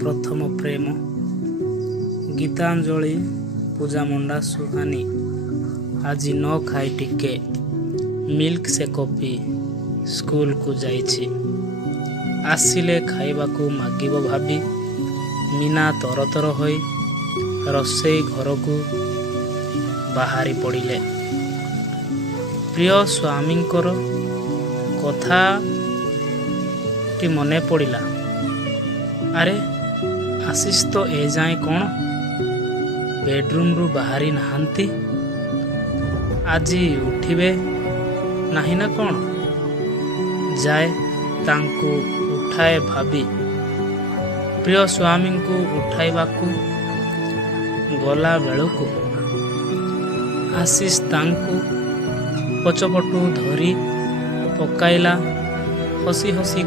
ପ୍ରଥମ ପ୍ରେମ। ଗୀତାଞ୍ଜଳି ପୂଜାମଣ୍ଡା ସୁହାନୀ ଆଜି ନ ଖାଇ ଟିକେ ମିଲ୍କ ସେକ୍ ପିଇ ସ୍କୁଲକୁ ଯାଇଛି। ଆସିଲେ ଖାଇବାକୁ ମାଗିବ ଭାବି ମୀନା ତରତର ହୋଇ ରୋଷେଇ ଘରକୁ ବାହାରି ପଡ଼ିଲେ। ପ୍ରିୟ ସ୍ୱାମୀଙ୍କର କଥାଟି ମନେ ପଡ଼ିଲା। ଆରେ ଆଶିଷ ତ ଏଯାଏଁ କ'ଣ ବେଡରୁମ୍ରୁ ବାହାରି ନାହାନ୍ତି? ଆଜି ଉଠିବେ ନାହିଁ ନା କ'ଣ? ଯାଏ ତାଙ୍କୁ ଉଠାଏ ଭାବି ପ୍ରିୟ ସ୍ୱାମୀଙ୍କୁ ଉଠାଇବାକୁ ଗଲା ବେଳକୁ ଆଶିଷ ତାଙ୍କୁ ପଛପଟୁ ଧରି ପକାଇଲା। ହସି ହସି